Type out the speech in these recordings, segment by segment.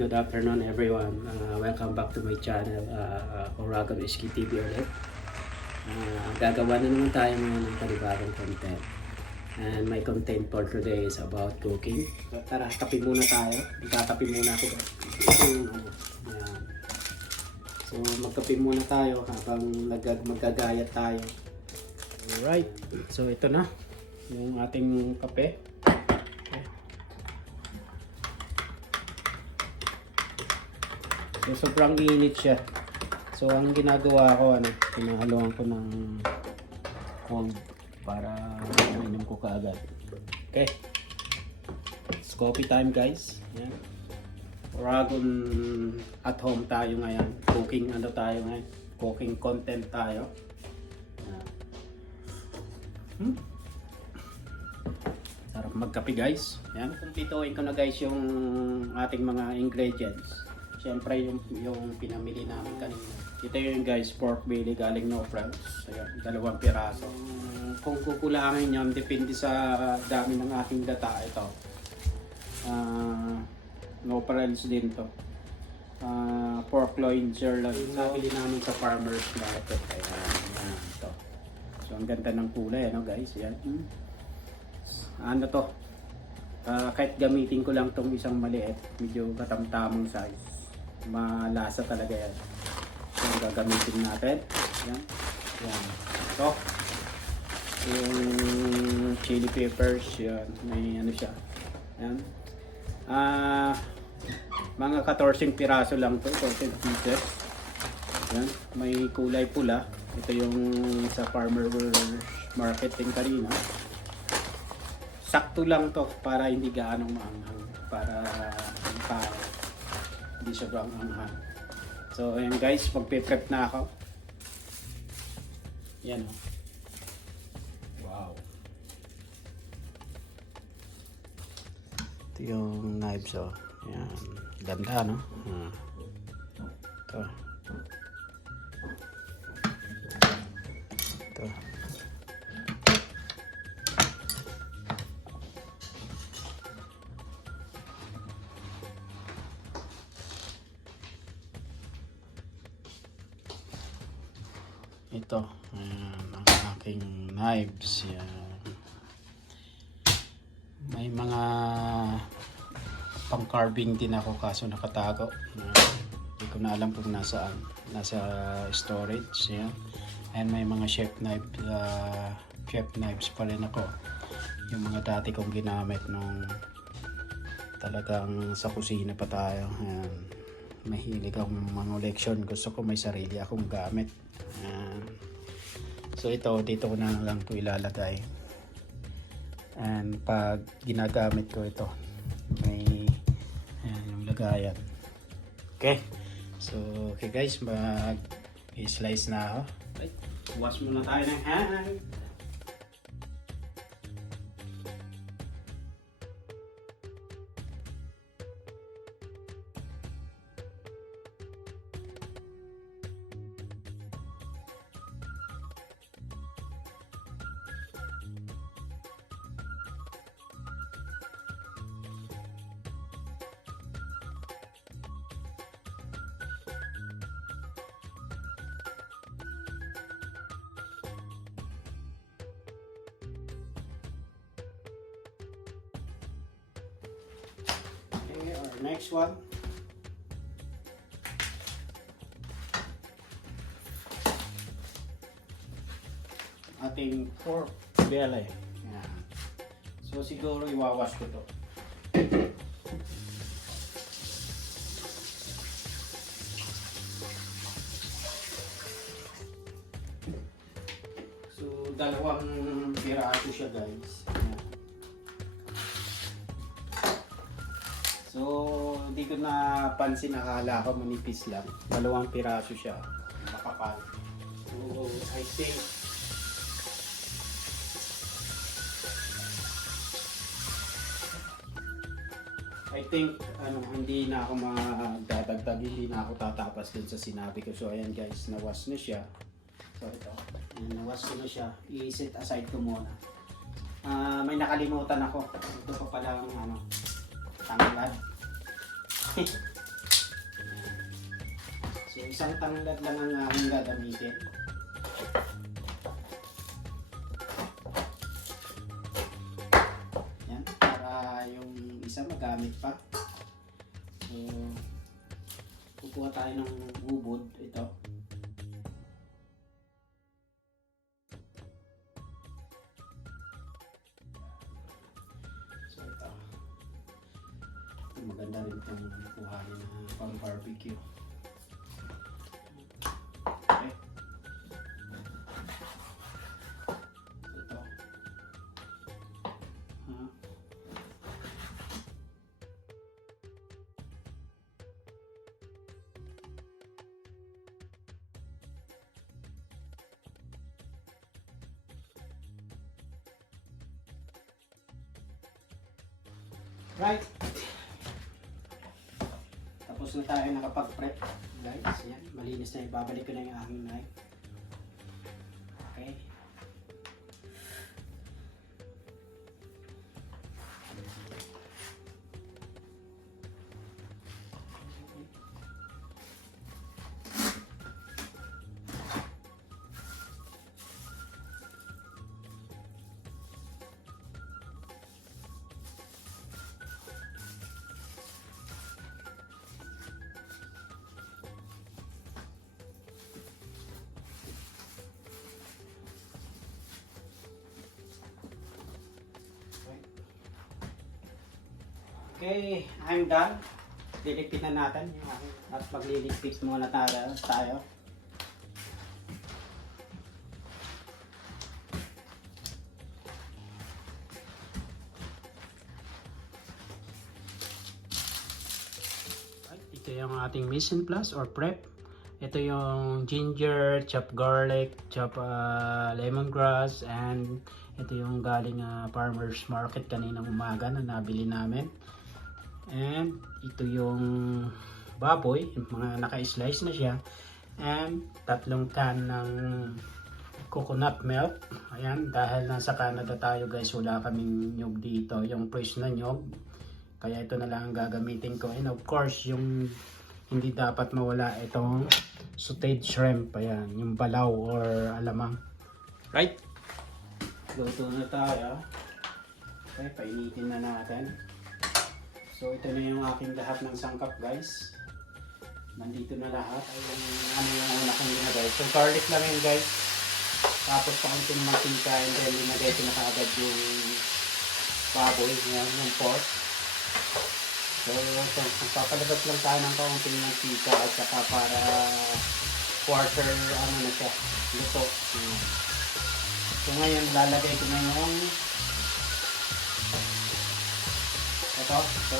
good afternoon everyone. Welcome back to my channel, Oragon SK TV ulit. Gagawa na naman tayo ngayon ng panibagong content. And my content for today is about cooking. So, tara, kape muna tayo. Magkakape muna ako. Ayan. So magkape muna tayo habang magagayat tayo. Alright, so ito na yung ating kape. So, sobrang init siya. So ang ginagawa ko, pinahaluan ko ng cold para mainom ko kaagad. Okay. It's coffee time, guys. Yan. Oragon at home tayo ngayon. Cooking tayo ngayon. Cooking content tayo. Yan. Sarap magkape, guys. Yan. Kumpituin ko na, guys, yung ating mga ingredients. Siyempre yung pinamili namin kanina. Ito yung, guys, pork belly galing No Frills. Ayan, 2 piraso. Kung kukulangin yun, depende sa dami ng aking data. Ito. No Frills din to. Pork loin, sirloin. Nabili namin sa farmer's market. Ayan, ito. So ang ganda ng kulay, guys. Ayan. Ano to? Kahit gamitin ko lang tong isang maliit, medyo katamtamang size. Malasa talaga yan. So, gagamitin natin. Yan. Yan. Ito. Yung chili peppers. Yan. May ano siya. Yan. Mga 14 piraso lang to. 14 pieces. Yan. May kulay pula. Ito yung sa farmer market din kanina. Sakto lang to para hindi gaano maanghang. Para hindi sobrang anghang. So ayan, guys, magpe-prep na ako. Yan o. Wow. Ito yung knives o. Yan. Ganda, no? Ito. Ito. Ito, ayan, ang aking knives. Yan. May mga pang carving din ako kaso nakatago. Hindi ko na alam kung nasaan. Nasa storage. Yan. And may mga chef knives pa rin ako. Yung mga dati kong ginamit nung talagang sa kusina pa tayo. Ayan. Mahilig akong mga leksyon. Gusto ko may sarili akong gamit. So ito, dito ko na lang ito ilalagay. And pag ginagamit ko ito, may ayan, yung lagayan. Okay. So, okay, guys, mag-slice na ako. Okay. Wash muna tayo ng hand. Okay, our next one. Ating pork belly. Yan. So siguro iwawash ko to. So 2 piraso siya, guys. Yan. So hindi ko napansin, akala ko manipis lang. 2 piraso siya. Makapal. So I think hindi na ako magdadagdag, hindi na ako tatapas dun sa sinabi ko. So ayan, guys, nawas na siya. So ito, nawas ko na siya. I-set aside ko muna. May nakalimutan ako. Ito pa pala ang tanglad. So isang tanglad lang ang aking gagamitin. Yan, para yung isa magamit pa. So kukuha tayo ng ubod. Ito. So ito. Maganda rin itong kuhanin na pang barbecue. Okay. Ito. Right. Tapos na tayo nakapag-prep, guys. Yan, malinis na. Ibabalik ko na yung aking knife. Okay. Okay, I'm done. Liligpit na natin yung aking at magliligpit muna tayo. Ito yung ating mise en place or prep. Ito yung ginger, chopped garlic, chopped lemongrass, and ito yung galing farmer's market kaninang umaga na nabili namin. And ito yung baboy, yung mga naka-slice na siya. And 3 can ng coconut milk. Ayan, dahil nasa Canada tayo guys, wala kaming nyug dito, yung fresh na nyug. Kaya ito na lang ang gagamitin ko. And of course, yung hindi dapat mawala itong sauteed shrimp. Ayan, yung balaw or alamang. Right? Luto na tayo. Okay, painitin na natin. So ito na yung aking lahat ng sangkap guys. Nandito na lahat. Ay yung una kong ginagay. So garlic lang yun guys. Tapos kaunting mantika and then linagay ko na kaagad yung baboy. Yan, yung pork. So ito, magpapalabas lang tayo ng kaunting mantika at saka para quarter ano na siya. Luto. So ngayon lalagay ko na yung ito, so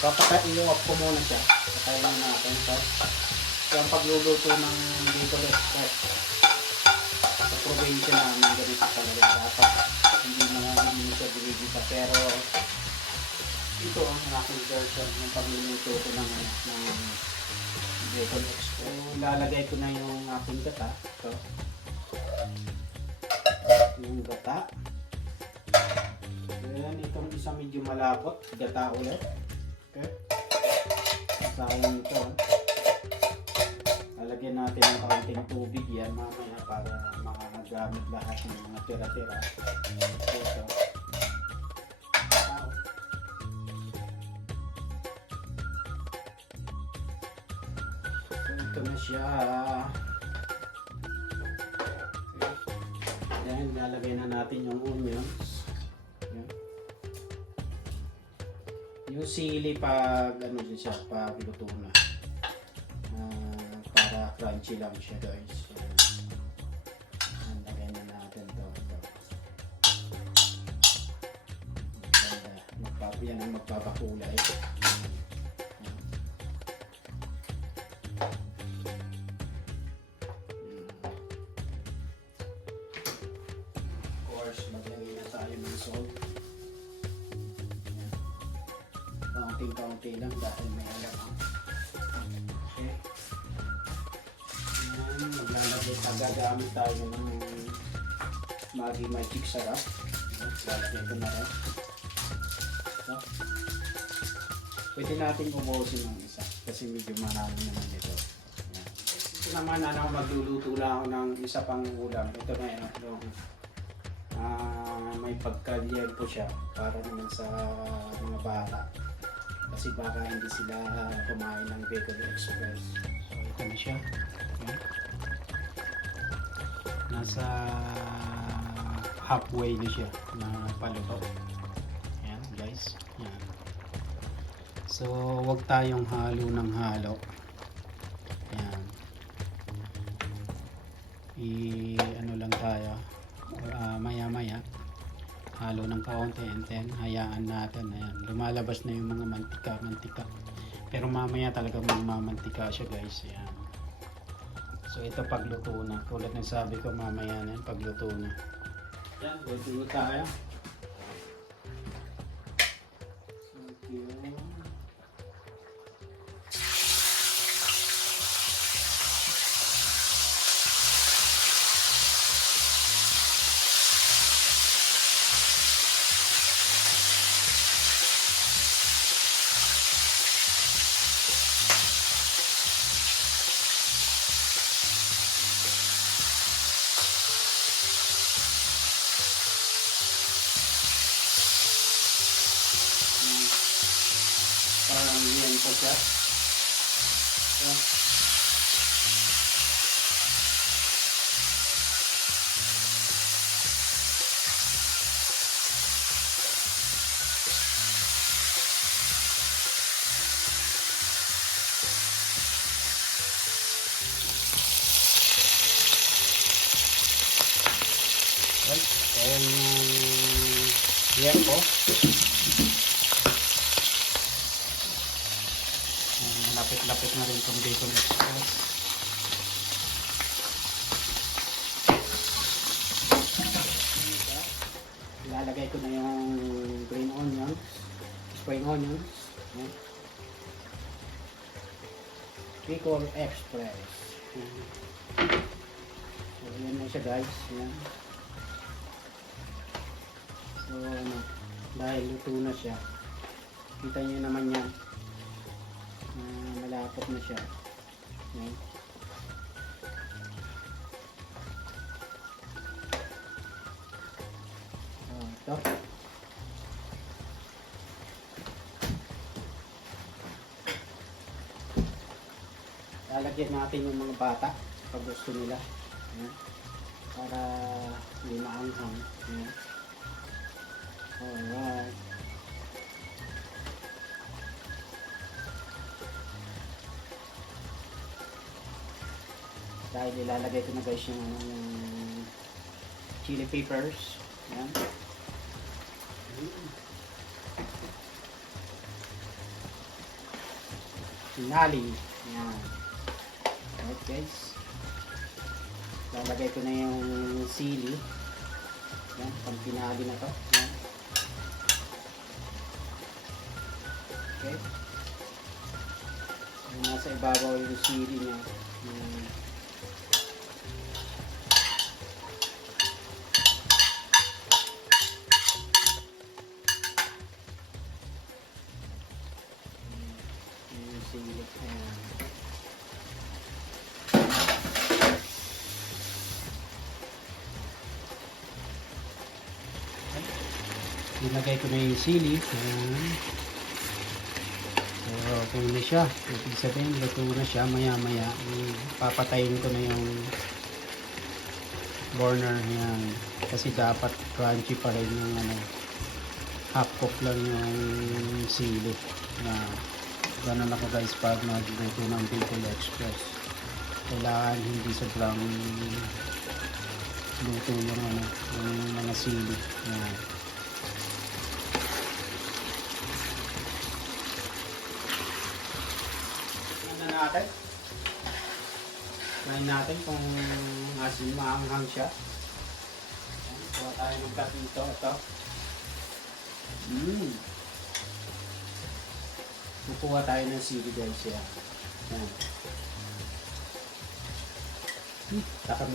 papaka-i-off ko muna siya. Patayin na natin. So ang pagluluto ng Bacon Express sa probinsya namin, ganito talaga dapat. Hindi siya binibita. Pero ito ang aking version ng pagluluto ko ng Bacon Express. So lalagay ko na yung aking gata. So yung gata. Ayan, itong isa medyo malapot. Gata ulit. Okay. Sayang ito. Lalagyan natin ng kaunting tubig yan mamaya para makagamit lahat ng mga tira-tira. Ito. So ito na siya. Then, lalagay na natin yung onions. Yan. Yung sili pag ano siya, pag luto na. Para crunchy lang siya guys. Yan. Lagay na natin to. Yan ang magpapakulay. Maglagay na tayo ng salt. Kaunti-kaunti lang dahil may alamang. Okay. Ayan, gagamit tayo ng Maggi Magic Sarap. Lalagay ko na rin. No? Pwede natin bubuhusin ng isa kasi medyo marami naman ito. Yan. Ito naman magluluto lang ako ng isa pang ulam. Ito na yung may pagkalyen po siya para naman sa mga bata. Kasi baka hindi sila kumain ng Bicol Express. So ito na siya. Yan. Nasa halfway na siya na paluto. Yan guys. Yan. So wag tayong halo ng halo. Yan. Ano lang tayo. Maya maya halo ng kaunti and then hayaan natin. Ayan. Lumalabas na yung mga mantika. Pero mamaya talaga magmamantika siya guys. Ayan. So ito pagluto na. Tulad ng sabi ko mamaya na yan pagluto na. Yan, luto tayo. Thank you. Parang yan po siya. Yan. Ayan yung yan po. Lapit-lapit na rin itong Bicol Express. Ilalagay ko na yung green onions, spring onions. Yan. Bicol Express. So yan na siya guys. Yan. So dahil luto na siya, kita nyo naman yan. Malapot na siya. Ayan. Ito. Lalagyan natin yung mga bata pag gusto nila. Ayan. Para hindi maanghang. Ayan. Alright. Dahil ilalagay ko na guys yung, yung chili peppers. Yan. Sinali. Yan. Alright guys. Lalagay ko na yung sili. Yan. Pang pinali na to. Yan. Okay. So, nasa ibabaw yung sili niya. Yan. Ilagay ko na yung sili. So, okay na siya. Ibig sabihin, luto na siya. Maya maya, papatayin ko na yung burner yan. Kasi dapat crunchy pa rin yung half cook lang yung sili. Ganun ako guys pag magluto ng Bicol Express. Kailangan hindi sobrang luto yung mga sili. Natin. Try natin kung asin maanghang siya. Kuha tayo ng kasito. Ito. Kukuha tayo ng sili guys. Yan.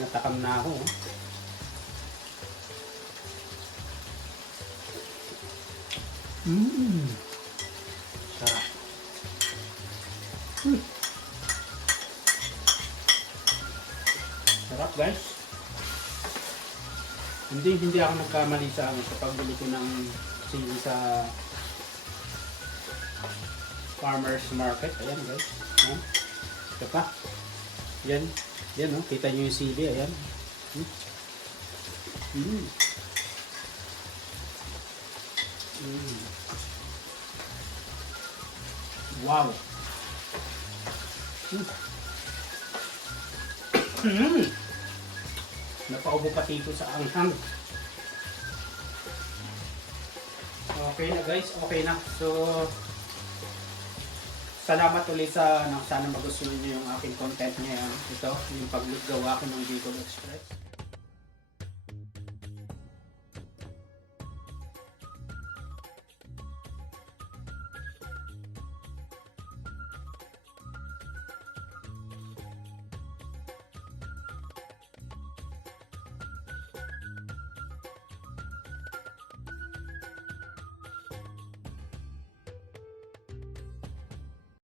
Takam na ako. Sarap. Sarap guys. Hindi ako nagkamali sa pagbili ko ng sili sa farmers market. Ayan guys. Ayan. Ito pa. Yan. Yan oh. Kita nyo yung sili. Ayan. Wow. Napaubo pati ito sa anghang. Okay na guys, okay na. So, salamat ulit sa sana magustuhan niyo yung aking content ngayon. Ito, yung paggawa ko ng Bicol Express.